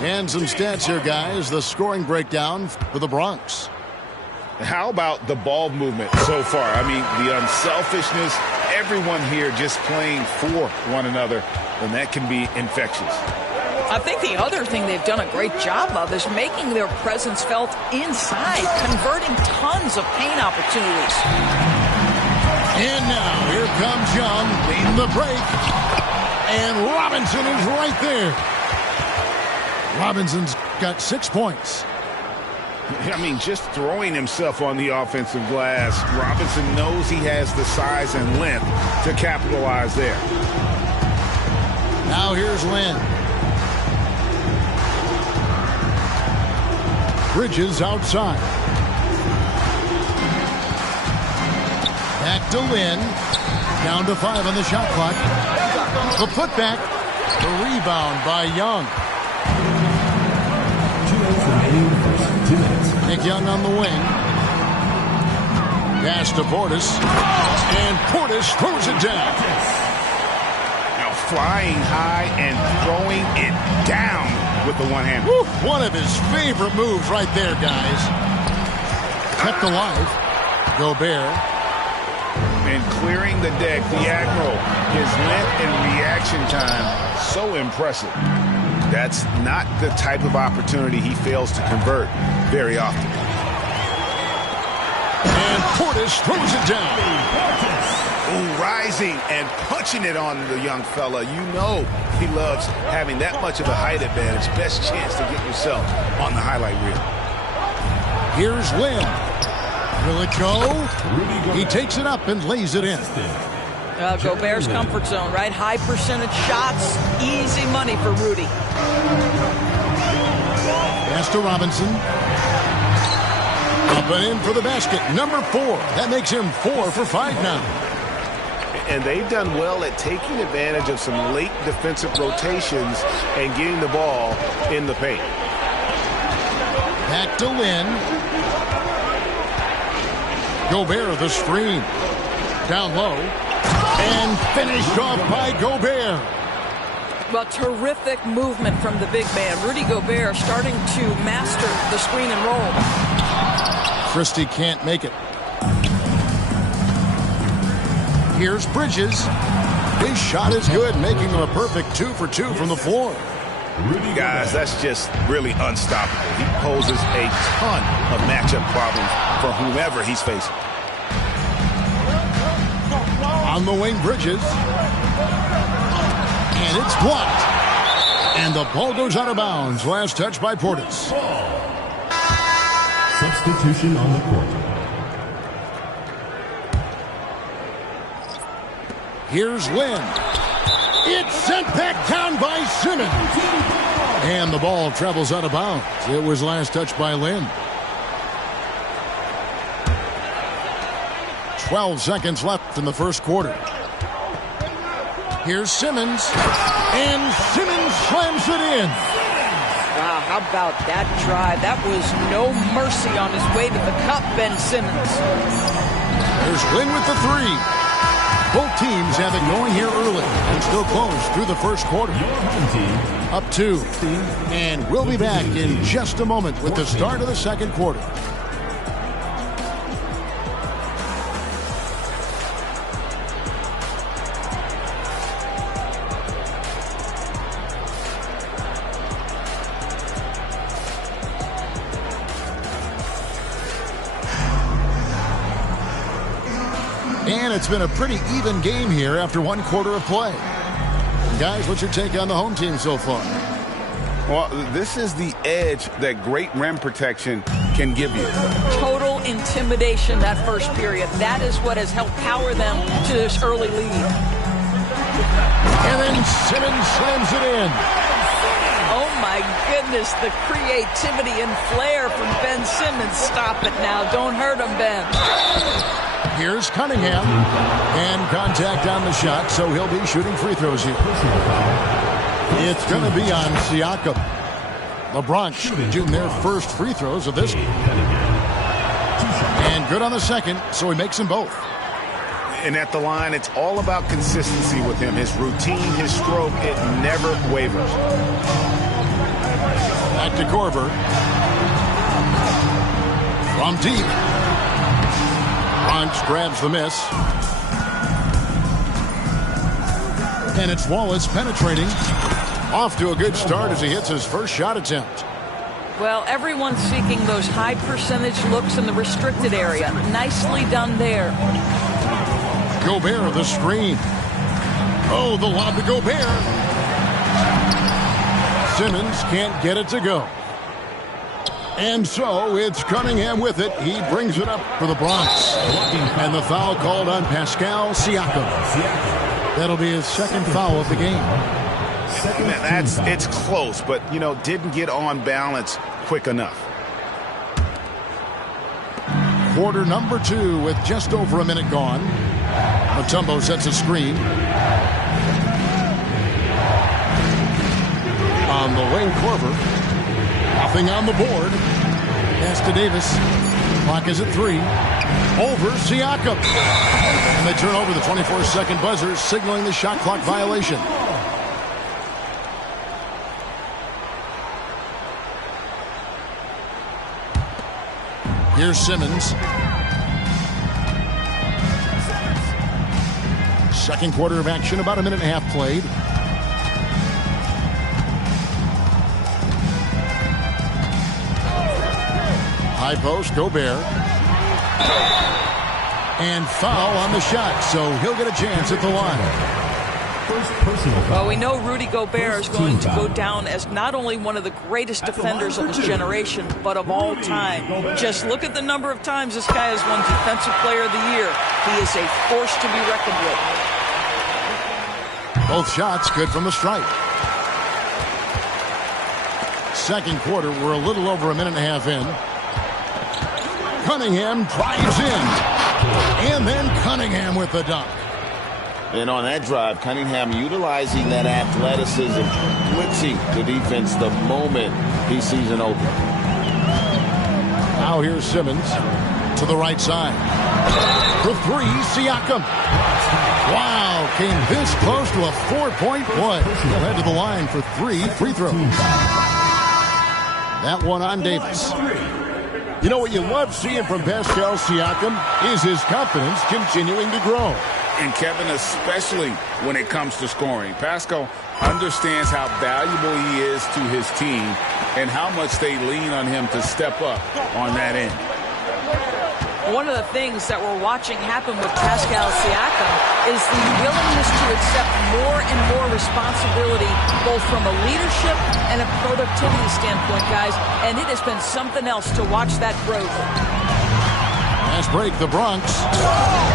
And some stats here, guys. The scoring breakdown for the Bronx. How about the ball movement so far? I mean, the unselfishness, everyone here just playing for one another, and that can be infectious. I think the other thing they've done a great job of is making their presence felt inside, converting tons of paint opportunities. And now, here comes Young, leading the break. And Robinson is right there. Robinson's got 6 points. I mean, just throwing himself on the offensive glass. Robinson knows he has the size and length to capitalize there. Now here's Lynn. Bridges outside. Back to Lynn. Down to 5 on the shot clock. The putback. The rebound by Young. Nick Young on the wing. Pass to Portis. And Portis throws it down. Now flying high and throwing it down with the one hand. Woo, one of his favorite moves right there, guys. Kept alive. Gobert. And clearing the deck, the Admiral. His length and reaction time, so impressive. That's not the type of opportunity he fails to convert very often. And Portis throws it down. Ooh, rising and punching it on the young fella. You know he loves having that much of a height advantage. Best chance to get yourself on the highlight reel. Here's Lynn. Will it go? He takes it up and lays it in. Gobert's comfort zone, right? High percentage shots, easy money for Rudy. Pass to Robinson. Up and in for the basket. Number 4. That makes him 4 for 5 now. And they've done well at taking advantage of some late defensive rotations and getting the ball in the paint. Back to Lynn. Gobert the screen. Down low. And finished off by Gobert. Well, terrific movement from the big man. Rudy Gobert starting to master the screen and roll. Christie can't make it. Here's Bridges. His shot is good, making him a perfect 2 for 2 from the floor. Guys, that's just really unstoppable. He poses a ton of matchup problems for whomever he's facing. On the wing, Bridges. And it's blocked. And the ball goes out of bounds. Last touch by Portis. Substitution on the court. Here's Lynn. It's sent back down by Simmons. And the ball travels out of bounds. It was last touched by Lynn. 12 seconds left in the first quarter. Here's Simmons. And Simmons slams it in. Wow, how about that drive? That was no mercy on his way to the cup, Ben Simmons. There's Lynn with the 3. Both teams have it going here early and still close through the first quarter. Up 2. And we'll be back in just a moment with the start of the second quarter. And it's been a pretty even game here after 1 quarter of play. Guys, what's your take on the home team so far? Well, this is the edge that great rim protection can give you. Total intimidation that first period. That is what has helped power them to this early lead. And then Simmons slams it in. Oh, my goodness, the creativity and flair from Ben Simmons. Stop it now. Don't hurt him, Ben. Here's Cunningham. And contact on the shot, so he'll be shooting free throws here. It's going to be on Siakam. The Bronx shooting their first free throws of this game. And good on the second, so he makes them both. And at the line, it's all about consistency with him. His routine, his stroke, it never wavers. to Korver. From deep. Bronx grabs the miss. And it's Wallace penetrating. Off to a good start as he hits his first shot attempt. Well, everyone's seeking those high percentage looks in the restricted area. Nicely done there. Gobert the screen. Oh, the lob to Gobert. Simmons can't get it to go. And so it's Cunningham with it. He brings it up for the Bronx. And the foul called on Pascal Siakam. That'll be his second foul of the game. It's close, but, didn't get on balance quick enough. Quarter number 2 with just over a minute gone. Mutombo sets a screen. On the wing, Korver. Nothing on the board. Pass to Davis. Clock is at 3. Over Siakam. And they turn over the 24-second buzzer, signaling the shot clock violation. Here's Simmons. Second quarter of action, about a minute and a half played. High post, Gobert. And foul on the shot, so he'll get a chance at the line. Well, we know Rudy Gobert is going to go down as not only one of the greatest defenders of his generation, but of all time. Just look at the number of times this guy has won Defensive Player of the Year. He is a force to be reckoned with. Both shots good from the stripe. Second quarter, we're a little over a minute and a half in. Cunningham drives in. And then Cunningham with the dunk. And on that drive, Cunningham utilizing that athleticism, blitzing the defense the moment he sees an open. Now here's Simmons to the right side. For 3, Siakam. Wow, came this close to a 4-point play. He'll head to the line for 3 free throws. That one on Davis. You know what you love seeing from Pascal Siakam is his confidence continuing to grow. And Kevin, especially when it comes to scoring. Pascal understands how valuable he is to his team and how much they lean on him to step up on that end. One of the things that we're watching happen with Pascal Siakam is the willingness to accept more and more responsibility, both from a leadership and a productivity standpoint, guys. And it has been something else to watch that growth. Last break, the Bronx.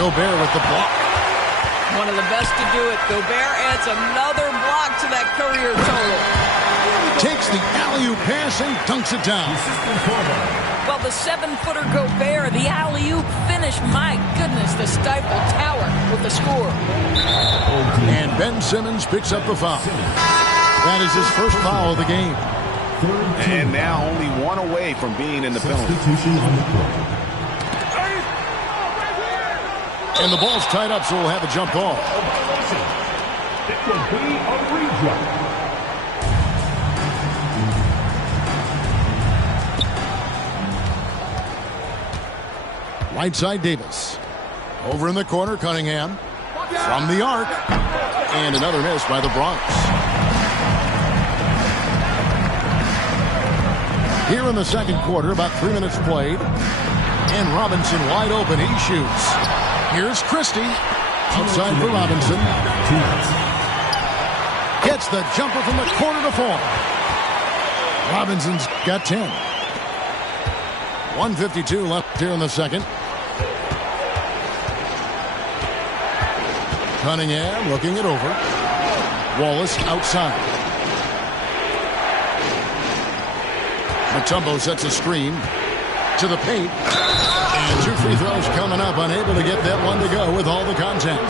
Gobert with the block. One of the best to do it. Gobert adds another block to that career total. Takes the alley-oop pass and dunks it down. Well, the 7-footer Gobert, the alley-oop finish. My goodness, the Stifle Tower with the score. And Ben Simmons picks up the foul. That is his first foul of the game. And now only one away from being in the penalty. And the ball's tied up, so we'll have a jump ball. It will be a redraw. Right side, Davis. Over in the corner, Cunningham. From the arc. And another miss by the Bronx. Here in the second quarter, about 3 minutes played. And Robinson wide open. He shoots. Here's Christie. Outside for Robinson. Gets the jumper from the corner to fall. Robinson's got 10. 1:52 left here in the second. Cunningham looking it over. Wallace outside. Mutombo sets a screen to the paint. And 2 free throws coming up. Unable to get that one to go with all the contact.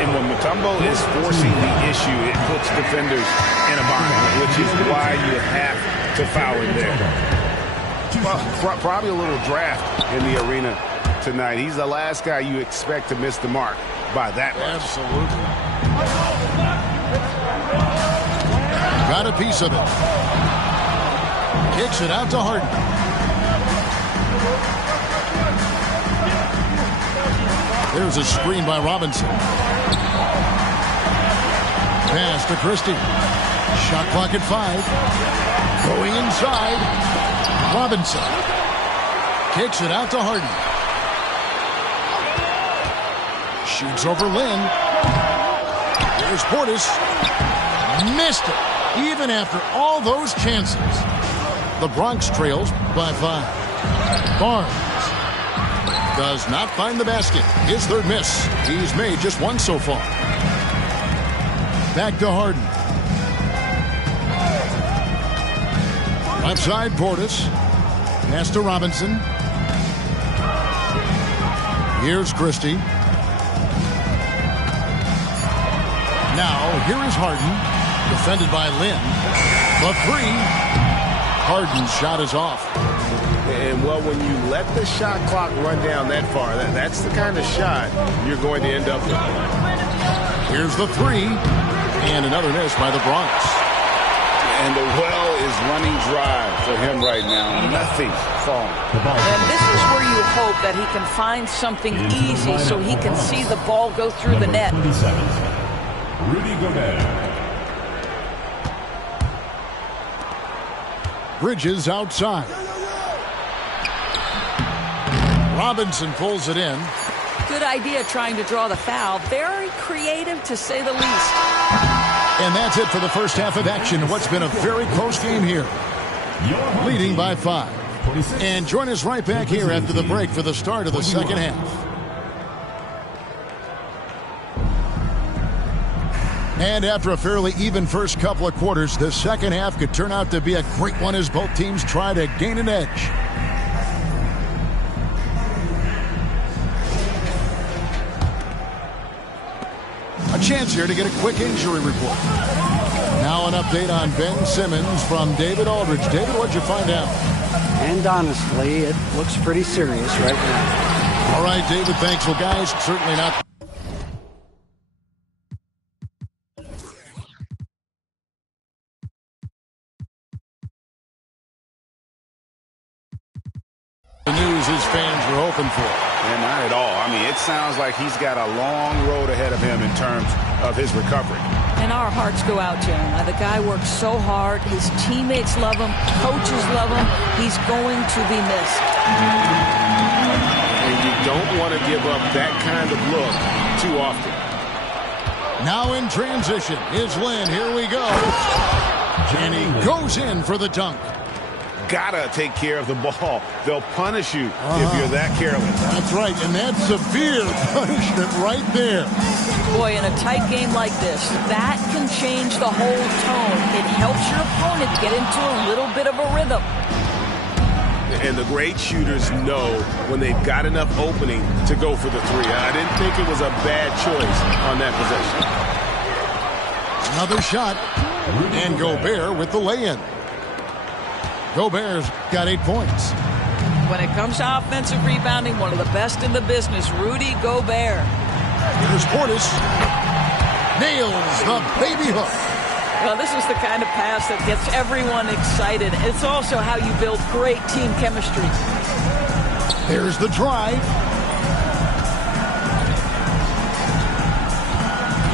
And when Mutombo is forcing the issue, it puts defenders in a bind, which is why you have to foul him there. Well, probably a little draft in the arena tonight. He's the last guy you expect to miss the mark by that much. Absolutely. Got a piece of it. Kicks it out to Harden. There's a screen by Robinson. Pass to Christie. Shot clock at 5. Going inside. Robinson. Kicks it out to Harden. Shoots over Lynn. There's Portis. Missed it. Even after all those chances. The Bronx trails by 5. Barnes does not find the basket. His third miss. He's made just one so far. Back to Harden. Left side, Portis. Pass to Robinson. Here's Christie. Now, here is Harden. Defended by Lynn. The 3. Harden's shot is off. And, well, when you let the shot clock run down that far, that's the kind of shot you're going to end up with. Here's the 3. And another miss by the Bronx. And the well is running dry for him right now. Nothing falling. And this is where you hope that he can find something easy so he can see the ball go through the net. 27, Rudy Gobert. Bridges outside. Robinson pulls it in. Good idea trying to draw the foul. Very creative, to say the least. And that's it for the first half of action. What's been a very close game here. Leading by 5. And join us right back here after the break for the start of the second half. And after a fairly even first couple of quarters, the second half could turn out to be a great one as both teams try to gain an edge. A chance here to get a quick injury report. Now an update on Ben Simmons from David Aldridge. David, what'd you find out? And honestly, it looks pretty serious right now. All right, David, thanks. Well, guys, certainly not the news his fans were hoping for. And not at all. I mean, it sounds like he's got a long road ahead of him in terms of his recovery. And our hearts go out to him. The guy works so hard. His teammates love him. Coaches love him. He's going to be missed. And you don't want to give up that kind of look too often. Now in transition is Lynn. Here we go. And he goes in for the dunk. Gotta take care of the ball. They'll punish you if you're that careless. That's right, and that's severe punishment right there. Boy, in a tight game like this, that can change the whole tone. It helps your opponent get into a little bit of a rhythm. And the great shooters know when they've got enough opening to go for the 3. I didn't think it was a bad choice on that possession. Another shot, and Gobert with the lay-in. Gobert's got 8 points. When it comes to offensive rebounding, one of the best in the business, Rudy Gobert. Here's Portis. Nails the baby hook. Well, this is the kind of pass that gets everyone excited. It's also how you build great team chemistry. There's the drive.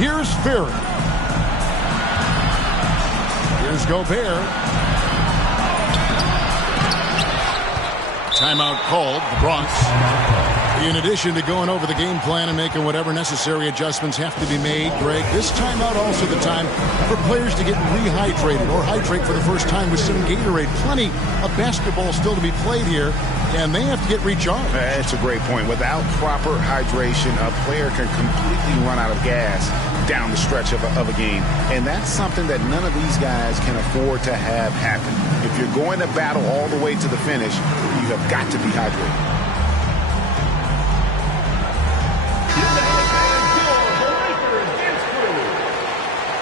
Here's Ferry. Here's Gobert. Timeout called, the Bronx. In addition to going over the game plan and making whatever necessary adjustments have to be made, Greg, this timeout also the time for players to get rehydrated or hydrate for the first time with some Gatorade. Plenty of basketball still to be played here, and they have to get recharged. That's a great point. Without proper hydration, a player can completely run out of gas down the stretch of a game. And that's something that none of these guys can afford to have happen. If you're going to battle all the way to the finish, you have got to be hydrated.